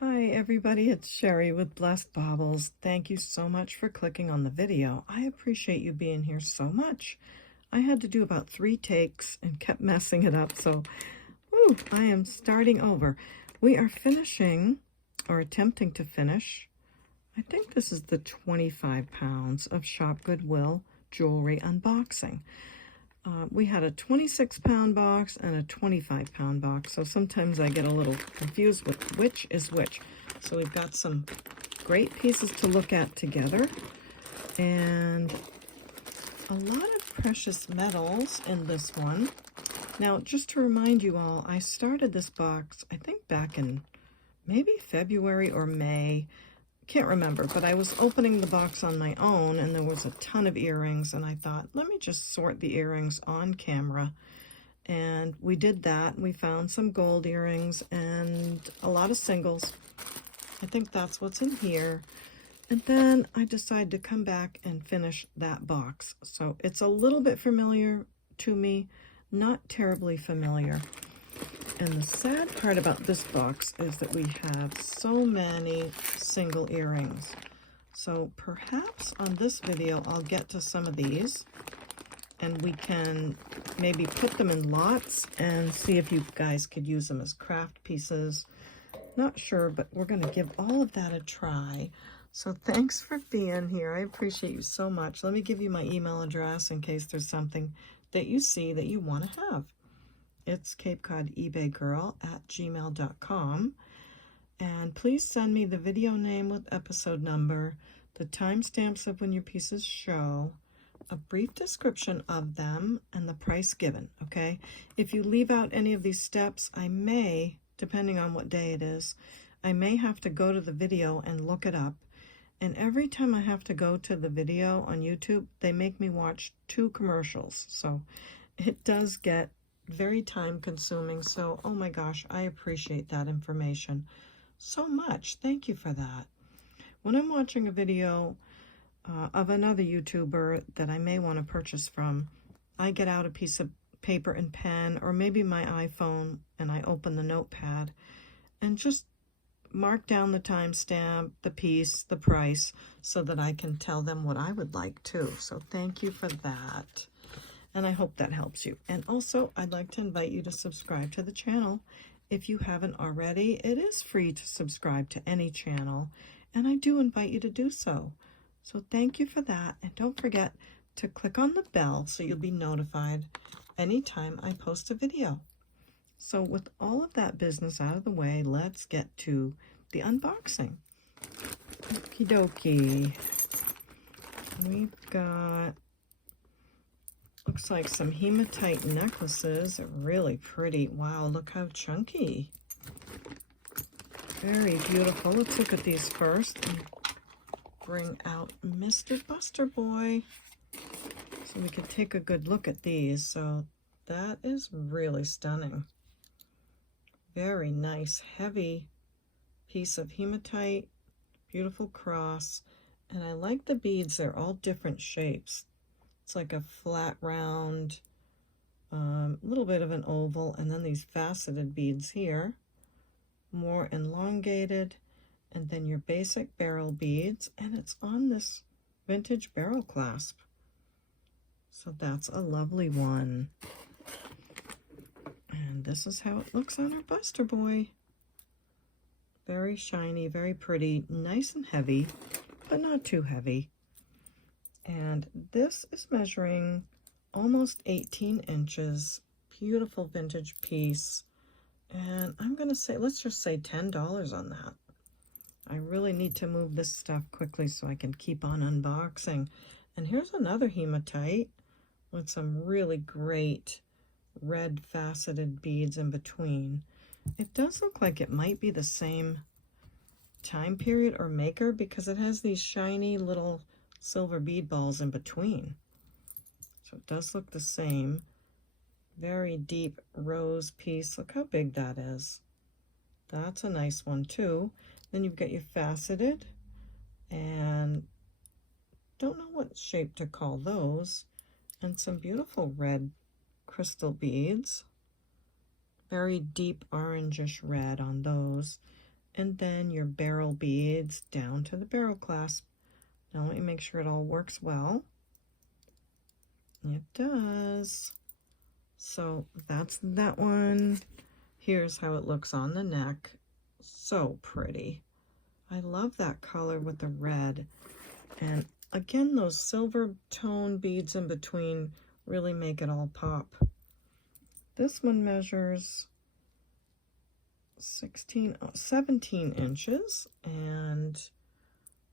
Hi everybody, it's Sherry with Blessed Baubles. Thank you so much for clicking on the video. I appreciate you being here so much. I had to do about 3 takes and kept messing it up, so I am starting over. We are finishing, or attempting to finish, I think this is the 25 pounds of Shop Goodwill jewelry unboxing. We had a 26-pound box and a 25-pound box, so sometimes I get a little confused with which is which. So we've got some great pieces to look at together, and a lot of precious metals in this one. Now, just to remind you all, I started this box, I think back in maybe February or May. Can't remember, but I was opening the box on my own and there was a ton of earrings, and I thought, let me just sort the earrings on camera. And we did that. We found some gold earrings and a lot of singles. I think that's what's in here. And then I decided to come back and finish that box. So it's a little bit familiar to me, not terribly familiar. And the sad part about this box is that we have so many single earrings. So perhaps on this video, I'll get to some of these and we can maybe put them in lots and see if you guys could use them as craft pieces. Not sure, but we're going to give all of that a try. So thanks for being here. I appreciate you so much. Let me give you my email address in case there's something that you see that you want to have. It's CapeCodEbayGirl@gmail.com. And please send me the video name with episode number, the timestamps of when your pieces show, a brief description of them, and the price given, okay? If you leave out any of these steps, I may, depending on what day it is, I may have to go to the video and look it up. And every time I have to go to the video on YouTube, they make me watch 2 commercials. So it does get very time consuming. So, oh my gosh, I appreciate that information so much. Thank you for that. When I'm watching a video of another YouTuber that I may want to purchase from, I get out a piece of paper and pen, or maybe my iPhone, and I open the notepad and just mark down the timestamp, the piece, the price, so that I can tell them what I would like too. So thank you for that. And I hope that helps you. And also, I'd like to invite you to subscribe to the channel. If you haven't already, it is free to subscribe to any channel, and I do invite you to do so. So thank you for that, and don't forget to click on the bell so you'll be notified anytime I post a video. So with all of that business out of the way, let's get to the unboxing. Okie dokie. We've got, looks like some hematite necklaces. Really pretty. Wow, look how chunky. Very beautiful. Let's look at these first and bring out Mr. Buster Boy so we can take a good look at these. So that is really stunning. Very nice, heavy piece of hematite. Beautiful cross. And I like the beads. They're all different shapes. It's like a flat, round, little bit of an oval, and then these faceted beads here, more elongated, and then your basic beryl beads, and it's on this vintage beryl clasp. So that's a lovely one. And this is how it looks on our Buster Boy. Very shiny, very pretty, nice and heavy, but not too heavy. And this is measuring almost 18 inches. Beautiful vintage piece. And I'm going to say, let's just say $10 on that. I really need to move this stuff quickly so I can keep on unboxing. And here's another hematite with some really great red faceted beads in between. It does look like it might be the same time period or maker because it has these shiny little silver bead balls in between. So it does look the same. Very deep rose piece. Look how big that is. That's a nice one too. Then you've got your faceted, and don't know what shape to call those, and some beautiful red crystal beads. Very deep orangish red on those. and then your barrel beads down to the barrel clasp. Now let me make sure it all works well. It does. So that's that one. Here's how it looks on the neck. So pretty. I love that color with the red. And again, those silver tone beads in between really make it all pop. This one measures 17 inches, and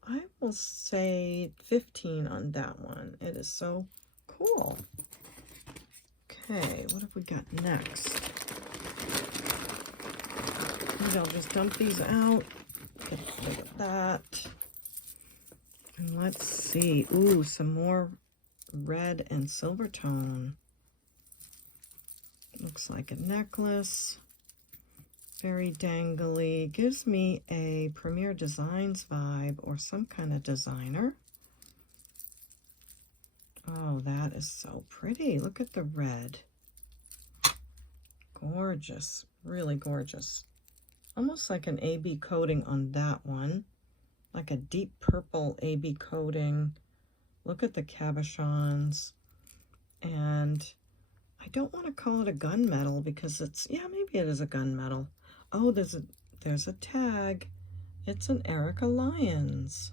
I will say 15 on that one. It is so cool. Okay, what have we got next? Maybe I'll just dump these out. Get rid of that. And let's see. Ooh, some more red and silver tone. Looks like a necklace. Very dangly. Gives me a Premier Designs vibe or some kind of designer. Oh, that is so pretty. Look at the red. Gorgeous. Really gorgeous. Almost like an AB coating on that one. Like a deep purple AB coating. Look at the cabochons. And I don't want to call it a gunmetal because it's, yeah, maybe it is a gunmetal. Oh, there's a tag. It's an Erica Lyons.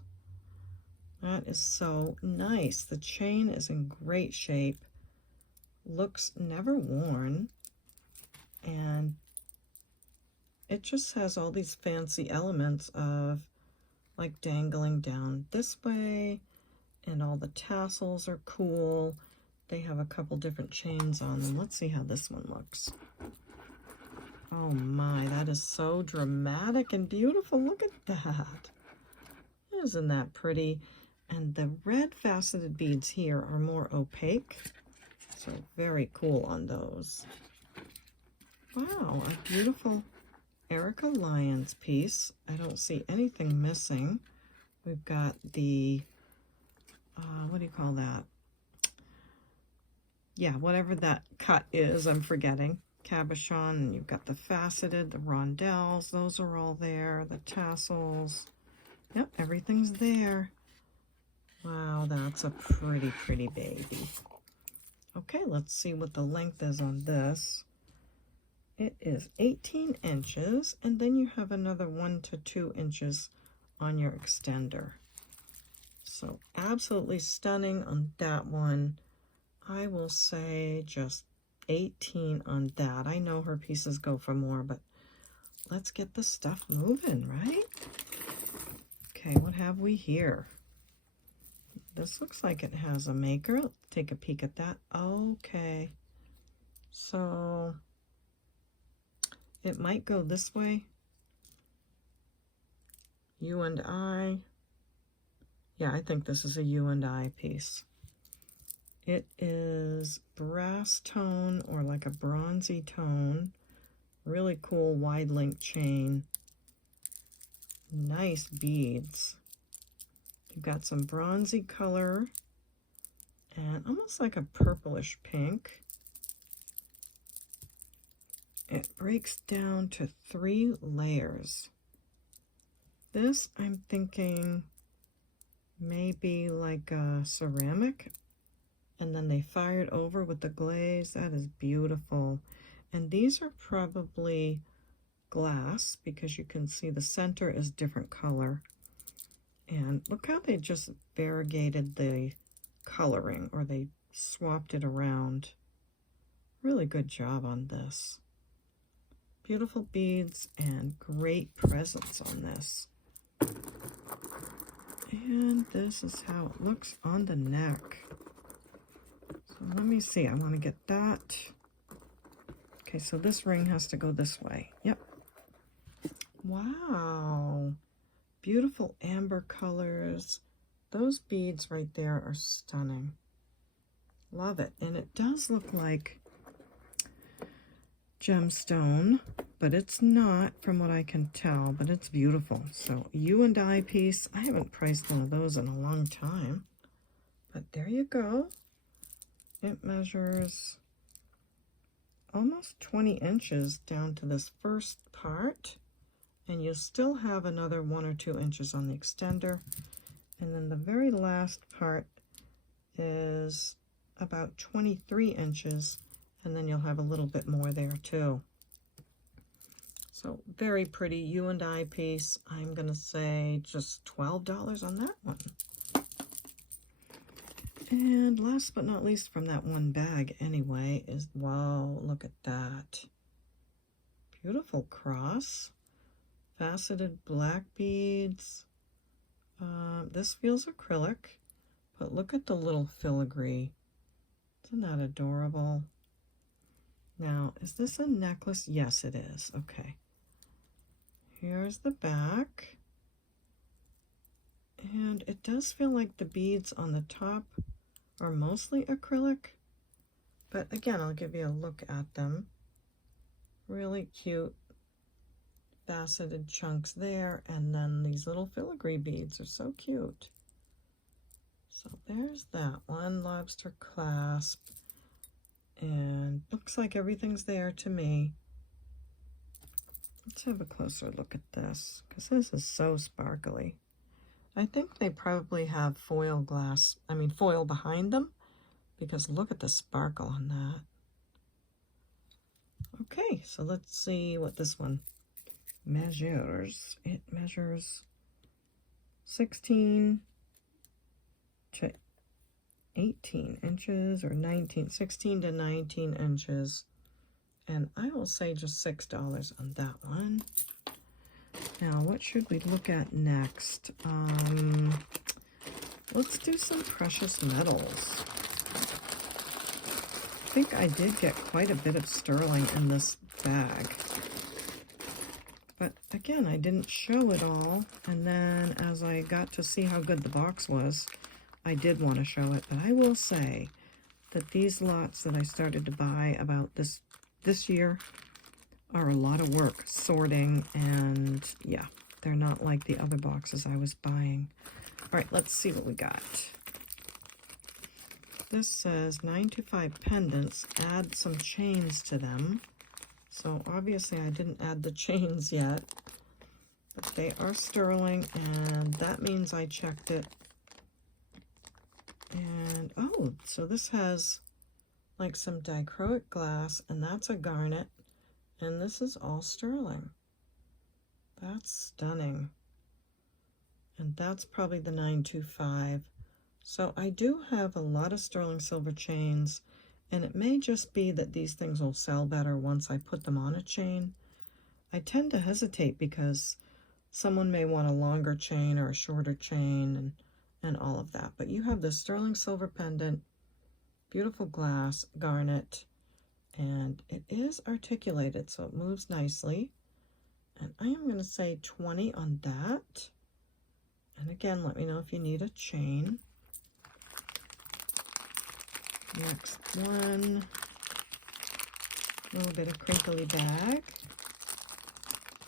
That is so nice. The chain is in great shape. Looks never worn. And it just has all these fancy elements of like dangling down this way, and all the tassels are cool. They have a couple different chains on them. Let's see how this one looks. Oh my, that is so dramatic and beautiful. Look at that. Isn't that pretty? And the red faceted beads here are more opaque. So very cool on those. Wow, a beautiful Erica Lyons piece. I don't see anything missing. We've got the, what do you call that? Yeah, whatever that cut is, I'm forgetting. Cabochon, and you've got the faceted, the rondelles, those are all there, the tassels. Yep, everything's there. Wow, that's a pretty, pretty baby. Okay, let's see what the length is on this. It is 18 inches, and then you have another 1 to 2 inches on your extender. So absolutely stunning on that one. I will say just 18 on that. I know her pieces go for more, but let's get the stuff moving, right? Okay, what have we here? This looks like it has a maker. Let's take a peek at that. Okay, so it might go this way. You and I. Yeah, I think this is a you and I piece. It is brass tone or like a bronzy tone. Really cool wide link chain. Nice beads. You've got some bronzy color and almost like a purplish pink. It breaks down to 3 layers. This, I'm thinking, maybe like a ceramic, and then they fired over with the glaze. That is beautiful. And these are probably glass because you can see the center is different color. And look how they just variegated the coloring, or they swapped it around. Really good job on this. Beautiful beads and great presence on this. And this is how it looks on the neck. So let me see, I want to get that. Okay, so this ring has to go this way. Yep. Wow. Beautiful amber colors. Those beads right there are stunning. Love it. And it does look like gemstone, but it's not from what I can tell, but it's beautiful. So you and I piece. I haven't priced one of those in a long time, but there you go. It measures almost 20 inches down to this first part, and you'll still have another 1 or 2 inches on the extender. And then the very last part is about 23 inches, and then you'll have a little bit more there too. So very pretty you and I piece. I'm gonna say just $12 on that one. And last but not least from that one bag anyway is, wow, look at that. Beautiful cross, faceted black beads. This feels acrylic, but look at the little filigree. Isn't that adorable? Now, is this a necklace? Yes, it is. Okay. Here's the back. And it does feel like the beads on the top are mostly acrylic. But again, I'll give you a look at them. Really cute faceted chunks there. And then these little filigree beads are so cute. So there's that one, lobster clasp. And looks like everything's there to me. Let's have a closer look at this, because this is so sparkly. I think they probably have foil behind them, because look at the sparkle on that. Okay, so let's see what this one measures. It measures 16 to 18 inches, or 16 to 19 inches. And I will say just $6 on that one. Now, what should we look at next? Let's do some precious metals. I think I did get quite a bit of sterling in this bag. But again, I didn't show it all. And then as I got to see how good the box was, I did want to show it. But I will say that these lots that I started to buy about this year are a lot of work sorting, and yeah, they're not like the other boxes I was buying. All right, let's see what we got. This says 9 to 5 pendants, add some chains to them. So obviously I didn't add the chains yet, but they are sterling, and that means I checked it. And oh, so this has like some dichroic glass, and that's a garnet, and this is all sterling. That's stunning. And that's probably the 925. So I do have a lot of sterling silver chains, and it may just be that these things will sell better once I put them on a chain. I tend to hesitate because someone may want a longer chain or a shorter chain and all of that. But you have the sterling silver pendant, beautiful glass, garnet, and it is articulated, so it moves nicely. And I am going to say 20 on that. And again, let me know if you need a chain. Next one, a little bit of crinkly bag.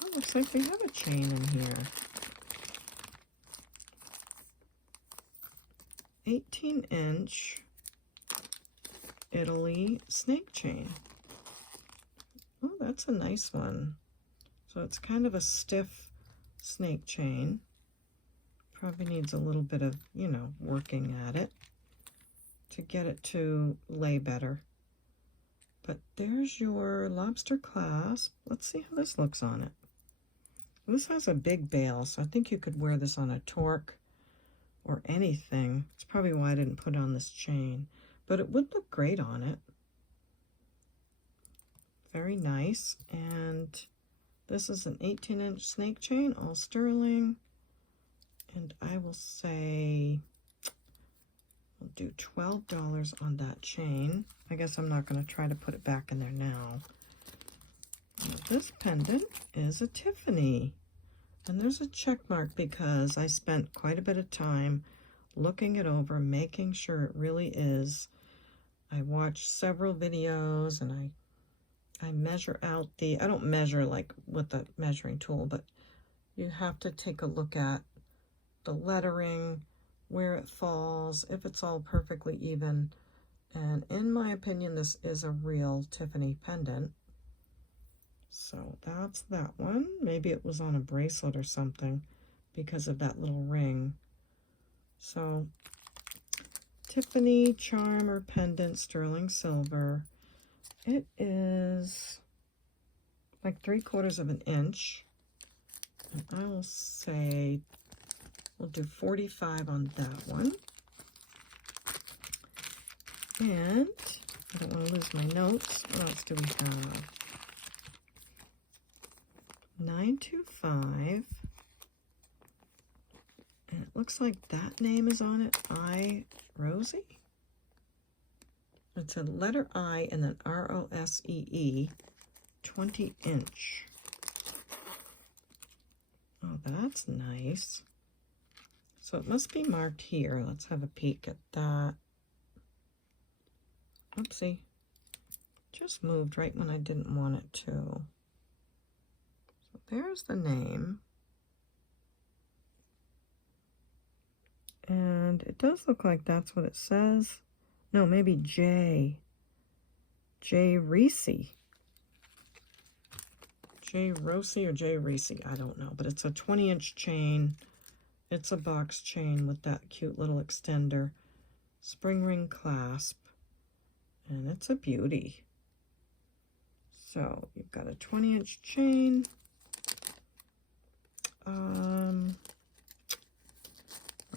Oh, looks like we have a chain in here. 18-inch Italy snake chain. Oh, that's a nice one. So it's kind of a stiff snake chain. Probably needs a little bit of, working at it to get it to lay better. But there's your lobster clasp. Let's see how this looks on it. This has a big bail, so I think you could wear this on a torque or anything. It's probably why I didn't put it on this chain, but it would look great on it. Very nice. And this is an 18-inch snake chain, all sterling. And I will say we'll do $12 on that chain. I guess I'm not going to try to put it back in there now. Now this pendant is a Tiffany. And there's a check mark because I spent quite a bit of time looking it over, making sure it really is. I watched several videos, and I measure out I don't measure like with a measuring tool, but you have to take a look at the lettering, where it falls, if it's all perfectly even. And in my opinion, this is a real Tiffany pendant. So that's that one. Maybe it was on a bracelet or something because of that little ring. So Tiffany charm or pendant, sterling silver. It is like 3/4 of an inch. And I will say we'll do 45 on that one. And I don't want to lose my notes. What else do we have? 925. And it looks like that name is on it. Rosie? It's a letter I and then ROSEE, 20 inch. Oh, that's nice. So it must be marked here. Let's have a peek at that. Oopsie. Just moved right when I didn't want it to. So there's the name. And it does look like that's what it says. No, maybe J. J. Reese. J. Rosie or J. Reese, I don't know. But it's a 20-inch chain. It's a box chain with that cute little extender. Spring ring clasp. And it's a beauty. So you've got a 20-inch chain.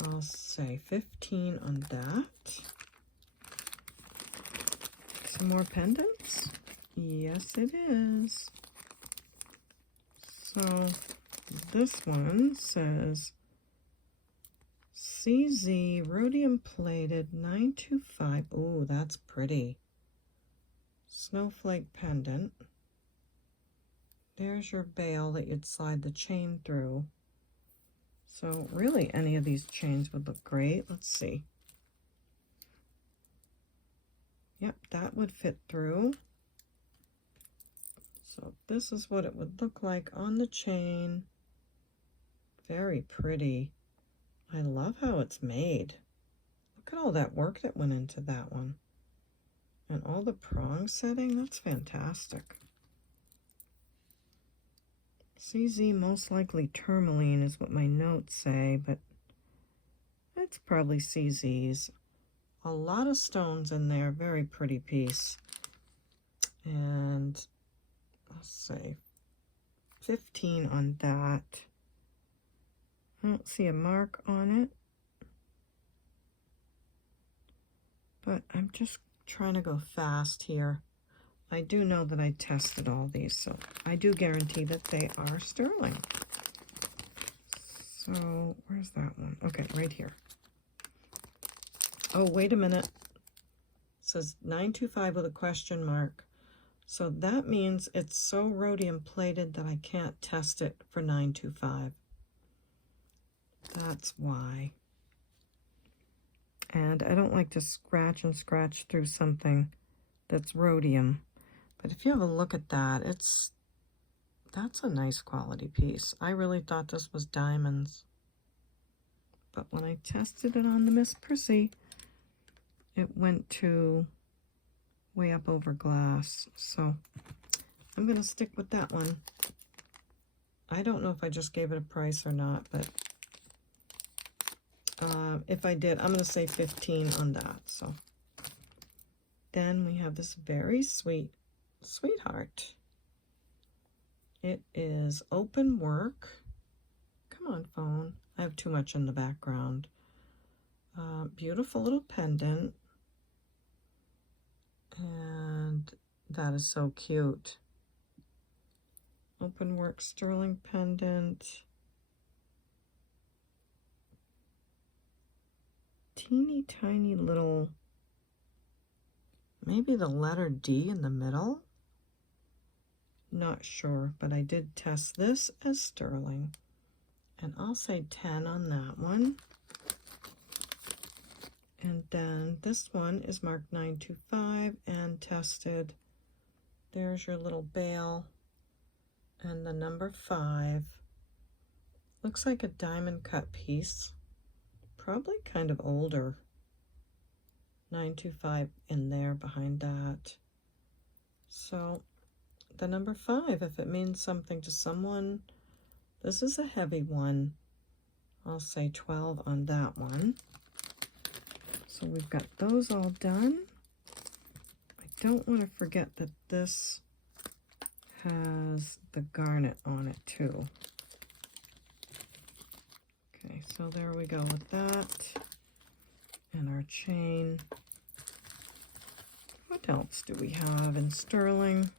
I'll say 15 on that. Some more pendants? Yes, it is. So this one says CZ rhodium plated 925. Ooh, that's pretty. Snowflake pendant. There's your bail that you'd slide the chain through. So really any of these chains would look great. Let's see. Yep, that would fit through. So this is what it would look like on the chain. Very pretty. I love how it's made. Look at all that work that went into that one. And all the prong setting, that's fantastic. CZ most likely tourmaline is what my notes say, but it's probably CZ's. A lot of stones in there, very pretty piece. And I'll say 15 on that. I don't see a mark on it, but I'm just trying to go fast here. I do know that I tested all these, so I do guarantee that they are sterling. So where's that one? Okay, right here. Oh, wait a minute. It says 925 with a question mark. So that means it's so rhodium plated that I can't test it for 925. That's why. And I don't like to scratch and scratch through something that's rhodium. But if you have a look at that, that's a nice quality piece. I really thought this was diamonds. But when I tested it on the Miss Prissy, it went to way up over glass. So I'm going to stick with that one. I don't know if I just gave it a price or not, but if I did, I'm going to say 15 on that. So then we have this very sweetheart. It is open work. Come on, phone. I have too much in the background. Beautiful little pendant. And that is so cute. Open work sterling pendant. Teeny tiny little, maybe the letter D in the middle. Not sure, but I did test this as sterling. And I'll say 10 on that one. And then this one is marked 925 and tested. There's your little bail. And the number 5. Looks like a diamond cut piece. Probably kind of older. 925 in there behind that. So the number 5 if it means something to someone. This is a heavy one. I'll say 12 on that one. So we've got those all done. I don't want to forget that this has the garnet on it too. Okay, so there we go with that. And our chain. What else do we have in sterling,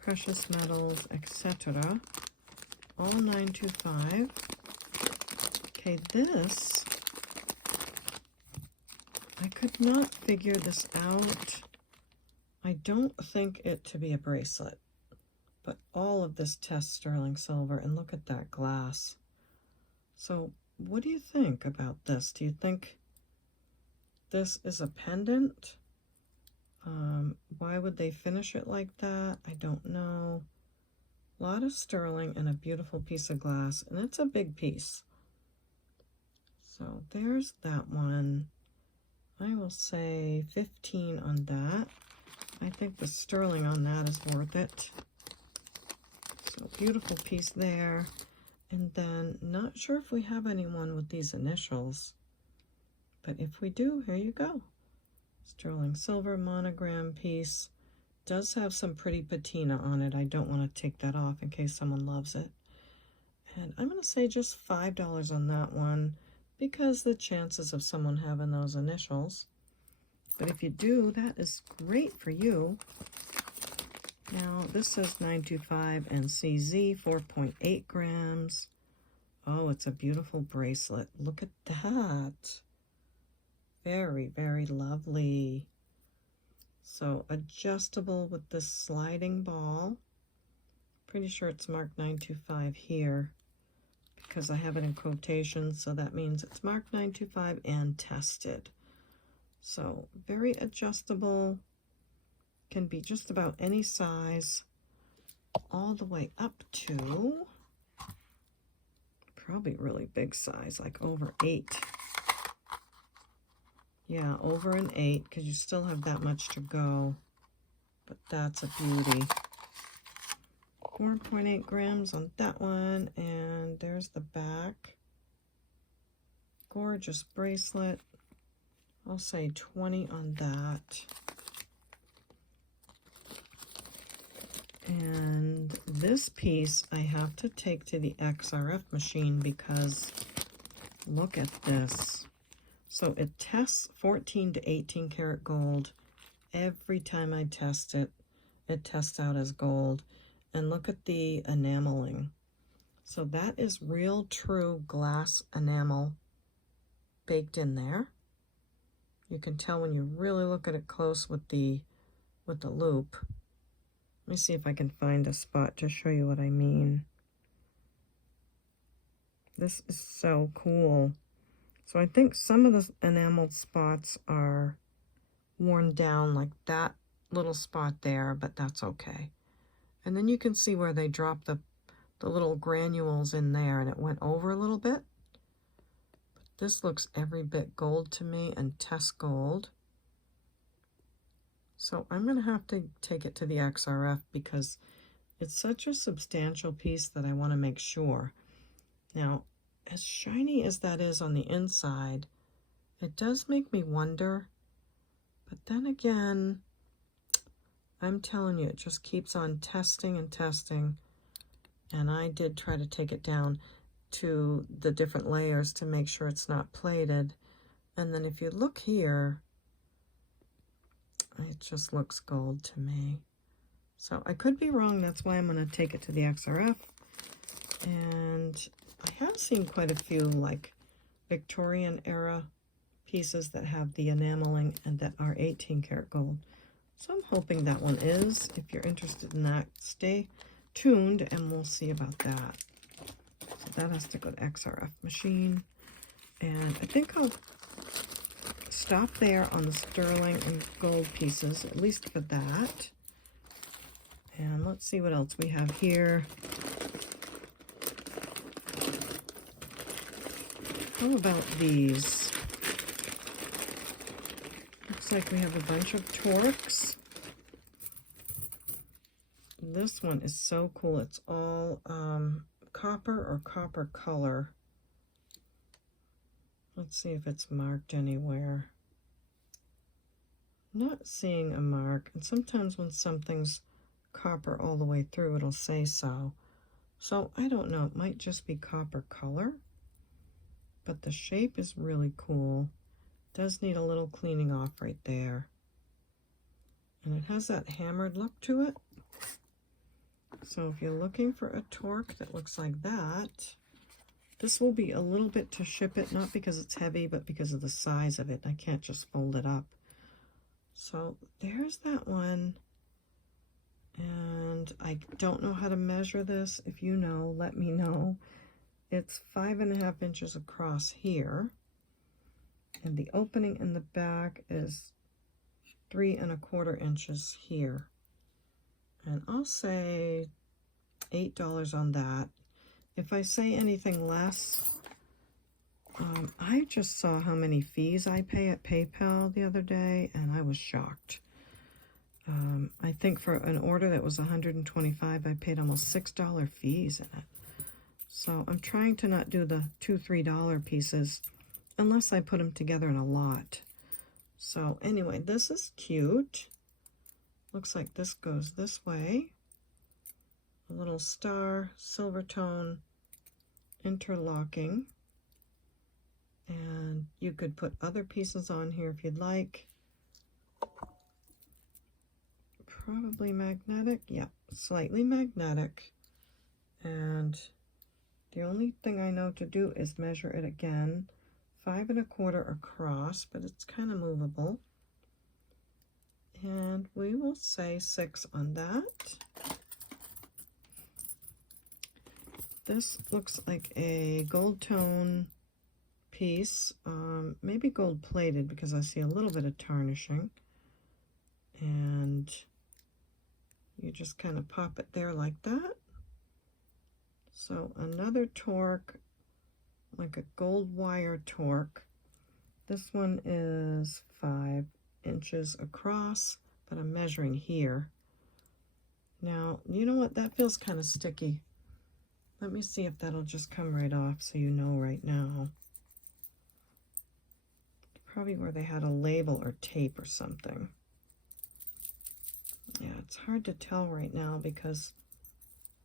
precious metals, etc.? All 925. Okay, this, I could not figure this out. I don't think it to be a bracelet, but all of this tests sterling silver, and look at that glass. So what do you think about this? Do you think this is a pendant? Why would they finish it like that? I don't know. A lot of sterling and a beautiful piece of glass, and it's a big piece. So there's that one. I will say 15 on that. I think the sterling on that is worth it. So beautiful piece there. And then not sure if we have anyone with these initials, but if we do, here you go. Sterling silver monogram piece. Does have some pretty patina on it. I don't want to take that off in case someone loves it. And I'm going to say just $5 on that one because the chances of someone having those initials. But if you do, that is great for you. Now, this says 925 and CZ, 4.8 grams. Oh, it's a beautiful bracelet. Look at that. Very, very lovely. So adjustable with this sliding ball. Pretty sure it's marked 925 here because I have it in quotations, so that means it's marked 925 and tested. So very adjustable, can be just about any size, all the way up to probably really big size, like over 8. Yeah, over an 8, because you still have that much to go. But that's a beauty. 4.8 grams on that one, and there's the back. Gorgeous bracelet. I'll say 20 on that. And this piece I have to take to the XRF machine because look at this. So it tests 14 to 18 karat gold. Every time I test it, it tests out as gold. And look at the enameling. So that is real true glass enamel baked in there. You can tell when you really look at it close with the loop. Let me see if I can find a spot to show you what I mean. This is so cool. So I think some of the enameled spots are worn down, like that little spot there, but that's okay. And then you can see where they dropped the little granules in there, and it went over a little bit. But this looks every bit gold to me, and test gold. So I'm going to have to take it to the XRF because it's such a substantial piece that I want to make sure. Now, as shiny as that is on the inside, it does make me wonder. But then again, I'm telling you, it just keeps on testing and testing. And I did try to take it down to the different layers to make sure it's not plated. And then if you look here, it just looks gold to me. So I could be wrong. That's why I'm going to take it to the XRF. And I have seen quite a few like Victorian era pieces that have the enameling and that are 18 karat gold. So I'm hoping that one is. If you're interested in that, stay tuned and we'll see about that. So that has to go to XRF machine. And I think I'll stop there on the sterling and gold pieces, at least for that. And let's see what else we have here. How about these? Looks like we have a bunch of Torques. this one is so cool. It's all copper or copper color. Let's see if it's marked anywhere. Not seeing a mark, and sometimes when something's copper all the way through, it'll say so. So I don't know, it might just be copper color, but the shape is really cool. Does need a little cleaning off right there. And it has that hammered look to it. So if you're looking for a torque that looks like that, this will be a little bit to ship it, not because it's heavy, but because of the size of it. I can't just fold it up. So there's that one. And I don't know how to measure this. If you know, let me know. It's 5.5 inches across here. And the opening in the back is 3¼ inches here. And I'll say $8 on that. If I say anything less, I just saw how many fees I pay at PayPal the other day, and I was shocked. I think for an order that was $125, I paid almost $6 fees in it. So I'm trying to not do the $2, $3 pieces unless I put them together in a lot. So anyway, this is cute. Looks like this goes this way. A little star, silver tone, interlocking. And you could put other pieces on here if you'd like. Probably magnetic. Yeah, slightly magnetic. And the only thing I know to do is measure it again. 5¼ across, but it's kind of movable. And we will say 6 on that. This looks like a gold tone piece, maybe gold plated because I see a little bit of tarnishing. And you just kind of pop it there like that. So another torque, like a gold wire torque. This one is 5 inches across, but I'm measuring here. Now, you know what? That feels kind of sticky. Let me see if that'll just come right off so you know right now. Probably where they had a label or tape or something. Yeah, it's hard to tell right now because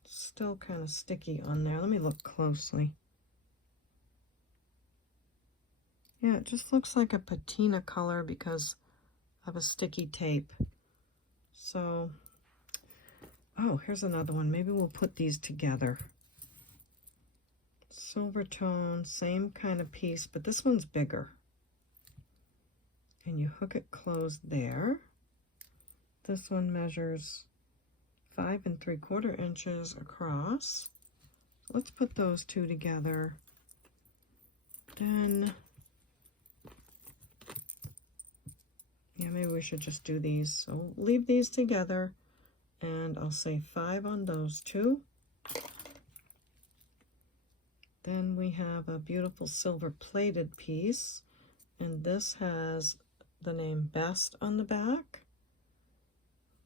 it's still kind of sticky on there. Let me look closely. Yeah, it just looks like a patina color because of a sticky tape. So, oh, here's another one. Maybe we'll put these together. Silver tone, same kind of piece, but this one's bigger. And you hook it closed there. This one measures 5 3/4 inches across. Let's put those two together. Then, yeah, maybe we should just do these. So leave these together, and I'll say 5 on those two. Then we have a beautiful silver plated piece, and this has the name Best on the back.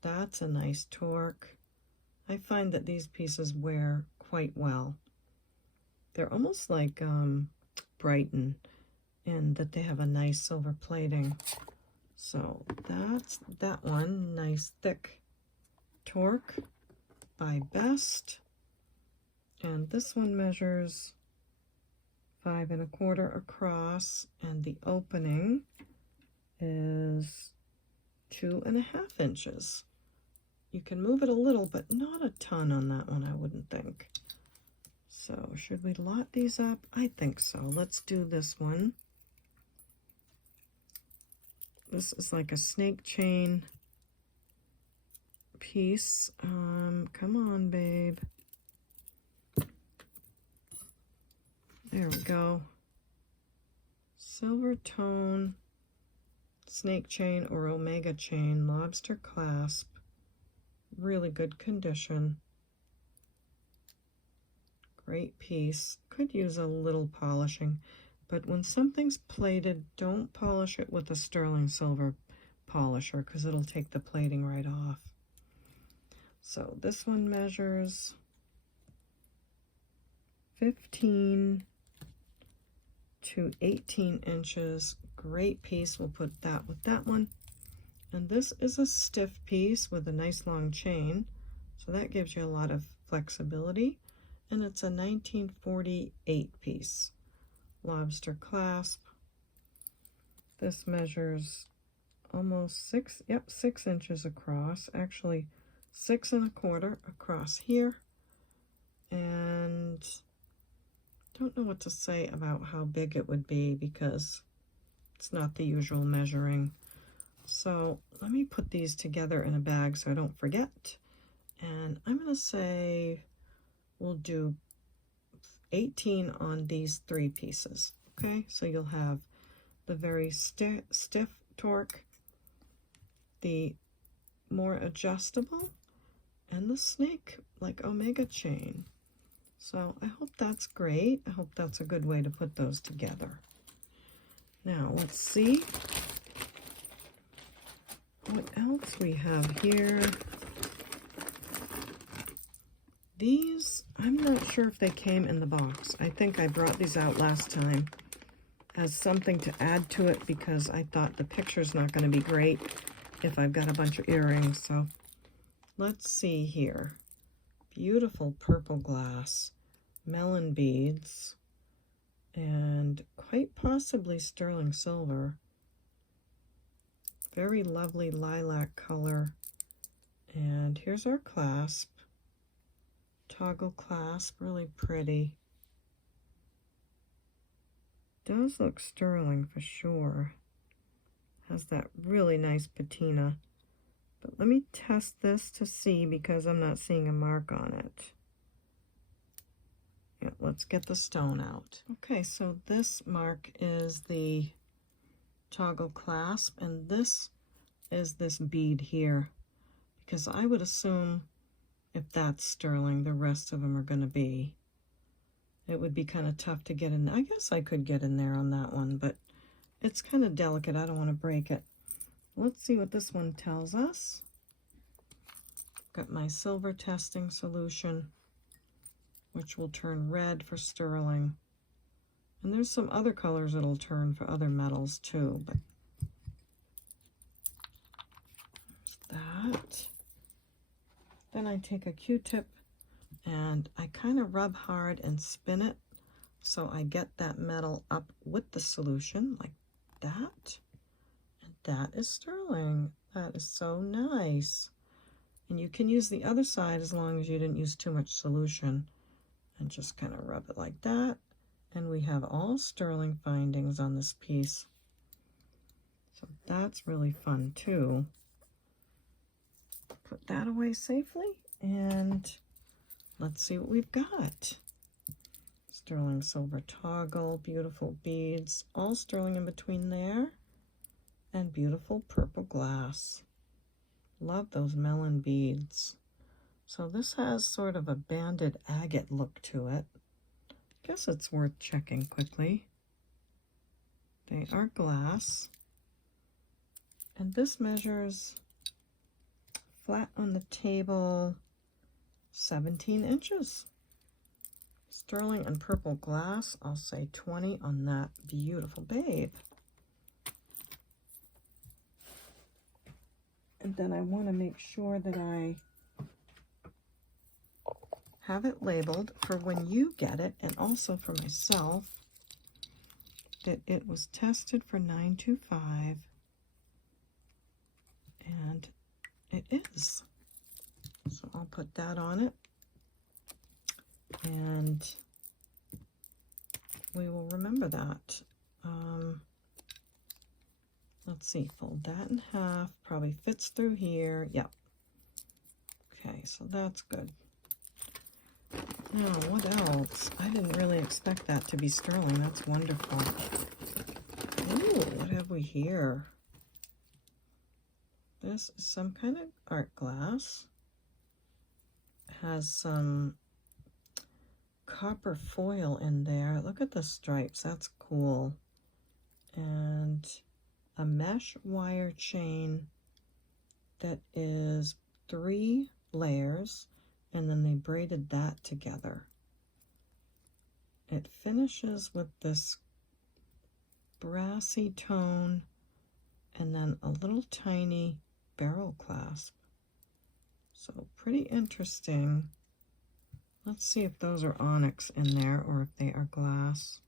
That's a nice torque. I find that these pieces wear quite well. They're almost like Brighton in that they have a nice silver plating. So that's that one. Nice thick torque by Best. And this one measures 5 1/4 across, and the opening is 2 1/2 inches. You can move it a little, but not a ton on that one, I wouldn't think. So should we lot these up? I think so. Let's do this one. This is like a snake chain piece. Come on, babe. There we go. Silver tone, snake chain or omega chain, lobster clasp. Really good condition. Great piece. Could use a little polishing, but when something's plated, don't polish it with a sterling silver polisher because it'll take the plating right off. So this one measures 15 to 18 inches. Great piece. We'll put that with that one. And this is a stiff piece with a nice long chain. So that gives you a lot of flexibility. And it's a 1948 piece. Lobster clasp. This measures almost 6 inches across. Actually 6 1/4 across here. And don't know what to say about how big it would be because it's not the usual measuring. So let me put these together in a bag so I don't forget. And I'm going to say we'll do 18 on these 3 pieces. Okay, so you'll have the very stiff torque, the more adjustable, and the snake like omega chain. So I hope that's great. I hope that's a good way to put those together. Now let's see what else we have here. These, I'm not sure if they came in the box. I think I brought these out last time as something to add to it because I thought the picture's not going to be great if I've got a bunch of earrings. So let's see here. Beautiful purple glass, melon beads, and quite possibly sterling silver. Very lovely lilac color. And here's our clasp. Toggle clasp, really pretty. Does look sterling for sure. Has that really nice patina. But let me test this to see because I'm not seeing a mark on it. Yeah, let's get the stone out. Okay, so this mark is the toggle clasp, and this is this bead here. Because I would assume if that's sterling, the rest of them are going to be. It would be kind of tough to get in. I guess I could get in there on that one, but it's kind of delicate. I don't want to break it. Let's see what this one tells us. Got my silver testing solution, which will turn red for sterling. And there's some other colors it'll turn for other metals too, but there's that. Then I take a Q-tip and I kind of rub hard and spin it so I get that metal up with the solution like that. And that is sterling. That is so nice. And you can use the other side as long as you didn't use too much solution. And just kind of rub it like that. And we have all sterling findings on this piece. So that's really fun too. Put that away safely, and let's see what we've got. Sterling silver toggle, beautiful beads, all sterling in between there, and beautiful purple glass. Love those melon beads. So this has sort of a banded agate look to it. Guess it's worth checking quickly. They are glass, and this measures flat on the table 17 inches. Sterling and purple glass, I'll say 20 on that beautiful babe. And then I want to make sure that I have it labeled for when you get it, and also for myself, that it was tested for 925, and it is. So I'll put that on it, and we will remember that. Let's see, fold that in half, probably fits through here. Yep. Okay, so that's good. Now, what else? I didn't really expect that to be sterling. That's wonderful. Ooh, what have we here? This is some kind of art glass. It has some copper foil in there. Look at the stripes. That's cool. And a mesh wire chain that is 3 layers, and then they braided that together. It finishes with this brassy tone and then a little tiny barrel clasp. So pretty interesting. Let's see if those are onyx in there or if they are glass.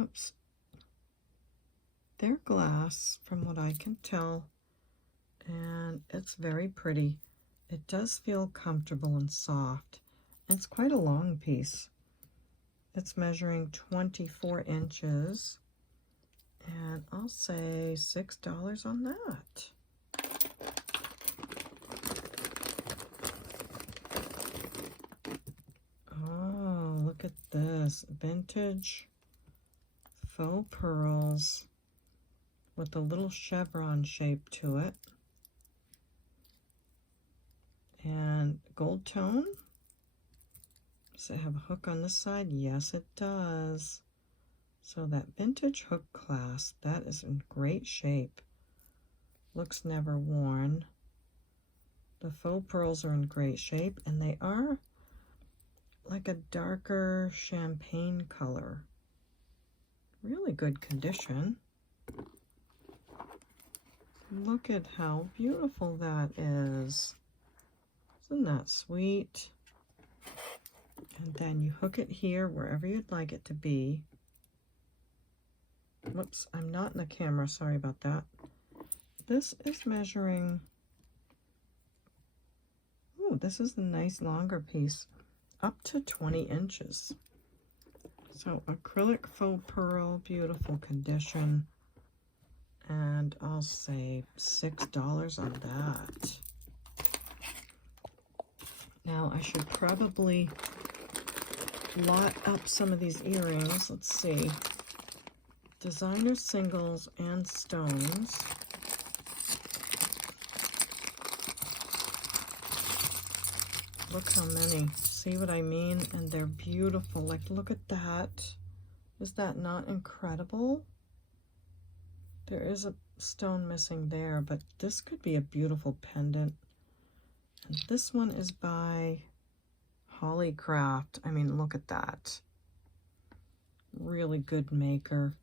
Oops. They're glass from what I can tell, and it's very pretty. It does feel comfortable and soft. It's quite a long piece. It's measuring 24 inches, and I'll say $6 on that. Oh, look at this. Vintage faux pearls with a little chevron shape to it. And gold tone. Does it have a hook on this side? Yes, it does. So that vintage hook clasp, that is in great shape. Looks never worn. The faux pearls are in great shape, and they are like a darker champagne color. Really good condition. Look at how beautiful that is. Isn't that sweet? And then you hook it here wherever you'd like it to be. Whoops, I'm not in the camera, sorry about that. This is measuring, ooh, this is a nice longer piece, up to 20 inches. So acrylic faux pearl, beautiful condition. And I'll say $6 on that. Now I should probably lot up some of these earrings. Let's see. Designer singles and stones. Look how many. See what I mean? And they're beautiful. Like, look at that. Is that not incredible? There is a stone missing there, but this could be a beautiful pendant. And this one is by Hollycraft. I mean, look at that. Really good maker.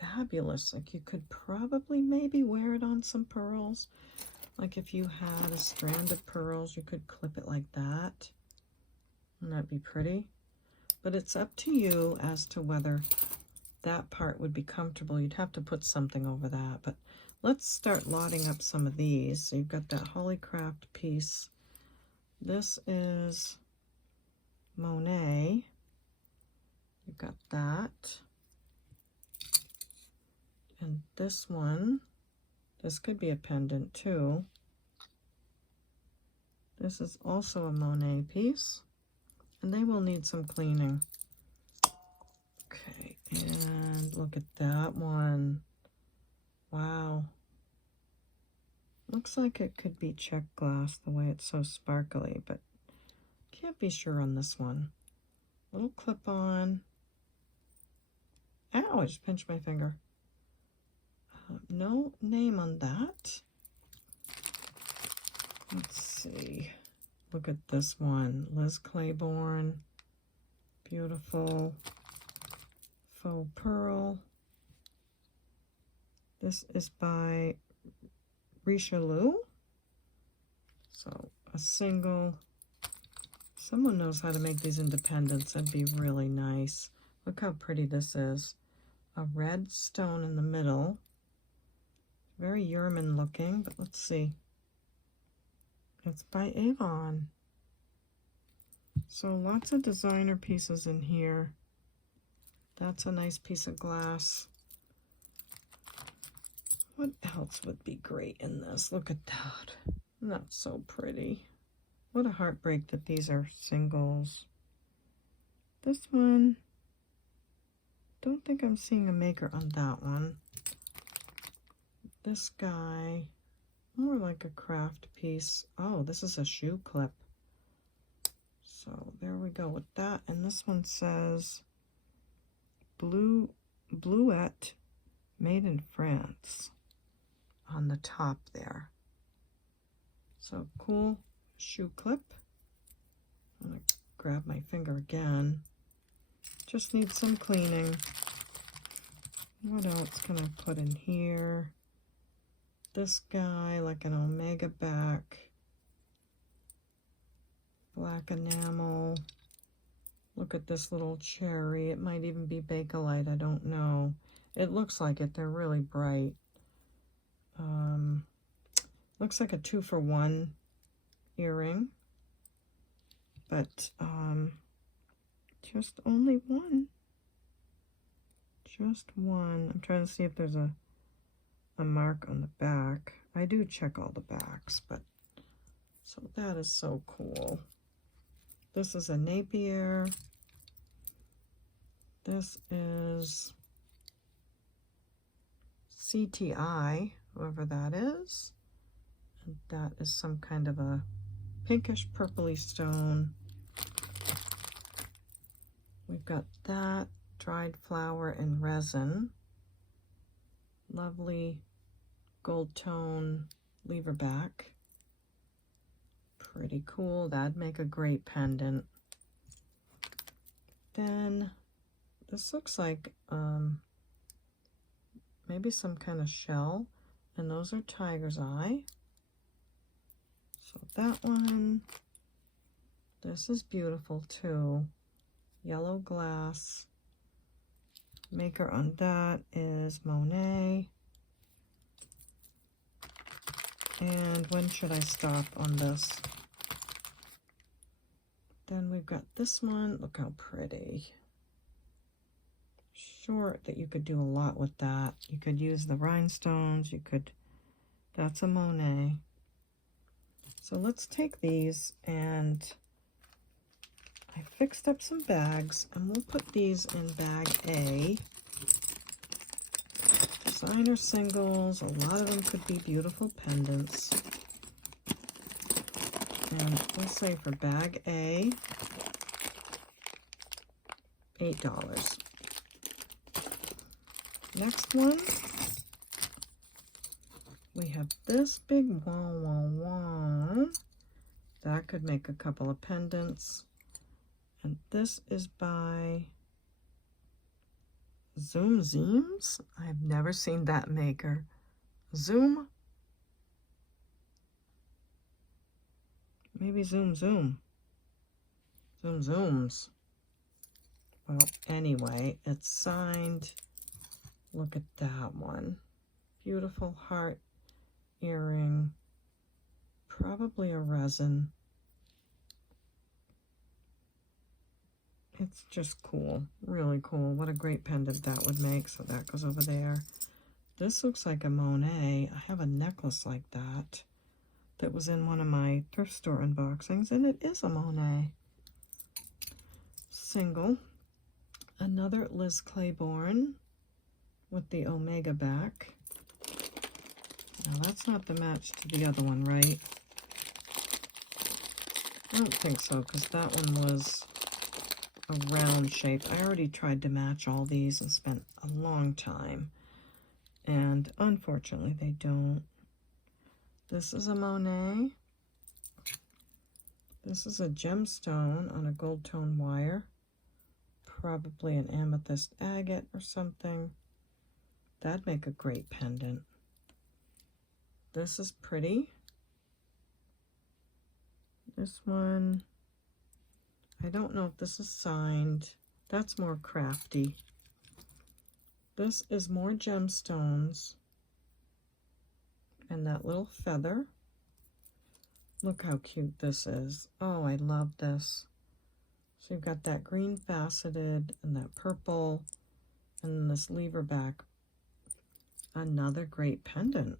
Fabulous. Like, you could probably maybe wear it on some pearls. Like if you had a strand of pearls, you could clip it like that. Wouldn't that be pretty? But it's up to you as to whether that part would be comfortable. You'd have to put something over that. But let's start lotting up some of these. So you've got that Hollycraft piece. This is Monet. You've got that. And this one, this could be a pendant too. This is also a Monet piece. And they will need some cleaning. Okay, and look at that one. Wow. Looks like it could be check glass the way it's so sparkly, but can't be sure on this one. Little clip on. Ow, I just pinched my finger. No name on that. Let's see. Look at this one. Liz Claiborne. Beautiful. Faux pearl. This is by Richelieu. So a single. Someone knows how to make these independents. That'd be really nice. Look how pretty this is. A red stone in the middle. Very Yerman looking, but let's see. It's by Avon. So lots of designer pieces in here. That's a nice piece of glass. What else would be great in this? Look at that. Not so pretty. What a heartbreak that these are singles. This one, don't think I'm seeing a maker on that one. This guy, more like a craft piece. Oh, this is a shoe clip. So there we go with that. And this one says Bluette made in France on the top there. So cool shoe clip. I'm gonna grab my finger again. Just need some cleaning. What else can I put in here? This guy, like an omega back. Black enamel. Look at this little cherry. It might even be Bakelite, I don't know. It looks like it, they're really bright. Looks like a 2-for-1 earring. But just only one. Just one. I'm trying to see if there's a mark on the back. I do check all the backs, but so that is so cool. This is a Napier. This is CTI, whoever that is. And that is some kind of a pinkish purpley stone. We've got that, dried flower and resin. Lovely gold tone lever back. Pretty cool. That'd make a great pendant. Then this looks like maybe some kind of shell, and those are tiger's eye. So that one, this is beautiful too. Yellow glass. Maker on that is Monet. And when should I stop on this? Then we've got this one. Look how pretty. Sure that you could do a lot with that. You could use the rhinestones. You could, that's a Monet. So let's take these, and I fixed up some bags, and we'll put these in bag A. Designer singles, a lot of them could be beautiful pendants. And we'll say for bag A, $8. Next one, we have this big wah. That could make a couple of pendants. And this is by Zoom Zeems. I've never seen that maker. Zoom? Maybe Zoom. Zoom Zooms. Well, anyway, it's signed. Look at that one. Beautiful heart earring. Probably a resin. It's just cool. Really cool. What a great pendant that would make. So that goes over there. This looks like a Monet. I have a necklace like that that was in one of my thrift store unboxings, and it is a Monet. Single. Another Liz Claiborne with the omega back. Now that's not the match to the other one, right? I don't think so, because that one was a round shape. I already tried to match all these and spent a long time, and unfortunately they don't. This is a Monet. This is a gemstone on a gold tone wire. Probably an amethyst agate or something. That'd make a great pendant. This is pretty. This one, I don't know if this is signed. That's more crafty. This is more gemstones. And that little feather. Look how cute this is. Oh, I love this. So you've got that green faceted and that purple and then this lever back. Another great pendant.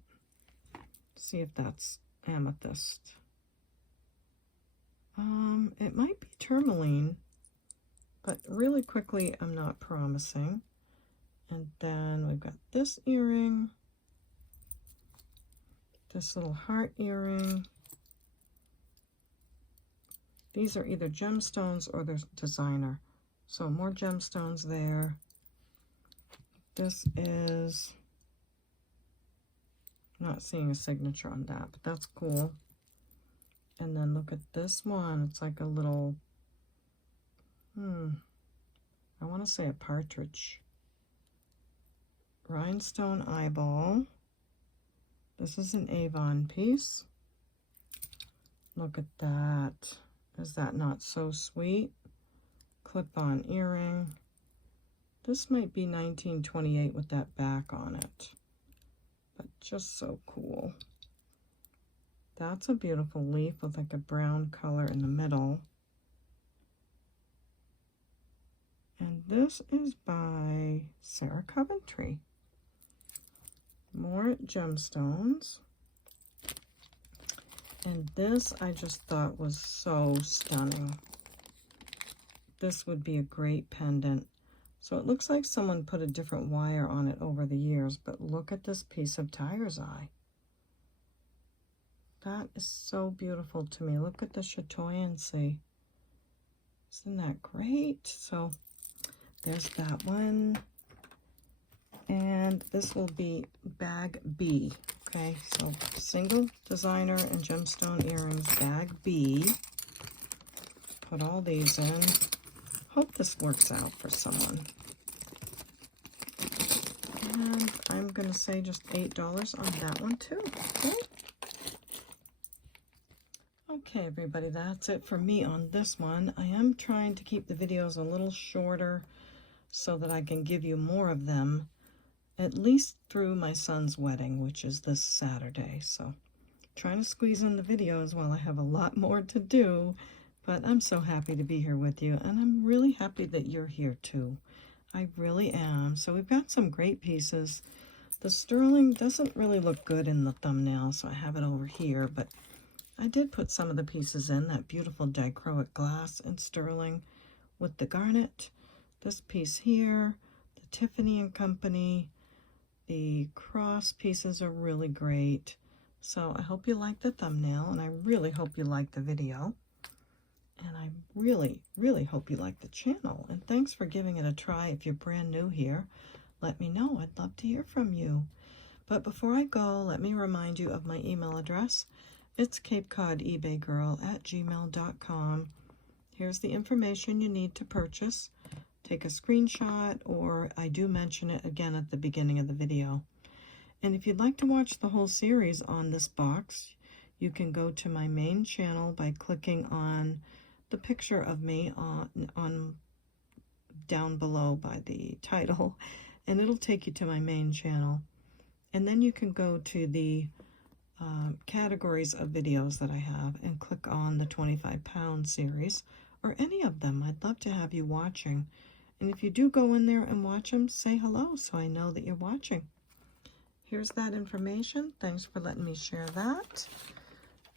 See if that's amethyst. It might be tourmaline, but really quickly I'm not promising. And then we've got this earring, this little heart earring. These are either gemstones or they're designer. So more gemstones there. This is, not seeing a signature on that, but that's cool. And then look at this one. It's like a little, I want to say a partridge. Rhinestone eyeball. This is an Avon piece. Look at that. Is that not so sweet? Clip-on earring. This might be 1928 with that back on it, but just so cool. That's a beautiful leaf with like a brown color in the middle. And this is by Sarah Coventry. More gemstones. And this I just thought was so stunning. This would be a great pendant. So it looks like someone put a different wire on it over the years, but look at this piece of tiger's eye. That is so beautiful to me. Look at the chatoyancy. Isn't that great? So there's that one. And this will be bag B. Okay, so single designer and gemstone earrings, bag B. Put all these in. Hope this works out for someone. And I'm going to say just $8 on that one too. Okay? Okay, everybody, that's it for me on this one. I am trying to keep the videos a little shorter so that I can give you more of them, at least through my son's wedding, which is this Saturday. So trying to squeeze in the videos while I have a lot more to do, but I'm so happy to be here with you, and I'm really happy that you're here too. I really am. So we've got some great pieces. The sterling doesn't really look good in the thumbnail, so I have it over here, but I did put some of the pieces in, that beautiful dichroic glass in sterling with the garnet. This piece here, the Tiffany and Company. The cross pieces are really great. So I hope you like the thumbnail, and I really hope you like the video. And I really, really hope you like the channel. And thanks for giving it a try. If you're brand new here, let me know. I'd love to hear from you. But before I go, let me remind you of my email address. It's CapeCodEbayGirl@gmail.com. Here's the information you need to purchase. Take a screenshot, or I do mention it again at the beginning of the video. And if you'd like to watch the whole series on this box, you can go to my main channel by clicking on the picture of me on down below by the title, and it'll take you to my main channel. And then you can go to the categories of videos that I have and click on the 25-pound series, or any of them. I'd love to have you watching. And if you do go in there and watch them, say hello so I know that you're watching. Here's that information. Thanks for letting me share that.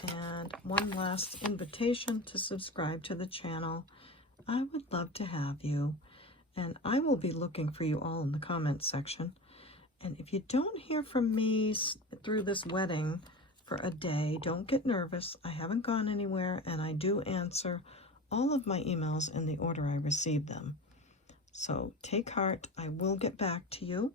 And one last invitation to subscribe to the channel. I would love to have you. And I will be looking for you all in the comments section. And if you don't hear from me through this wedding for a day, don't get nervous. I haven't gone anywhere, and I do answer all of my emails in the order I receive them. So take heart. I will get back to you.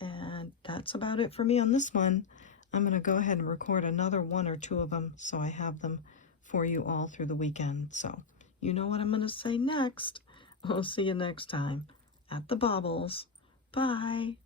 And that's about it for me on this one. I'm going to go ahead and record another one or two of them so I have them for you all through the weekend. So you know what I'm going to say next. I'll see you next time at the Baubles. Bye.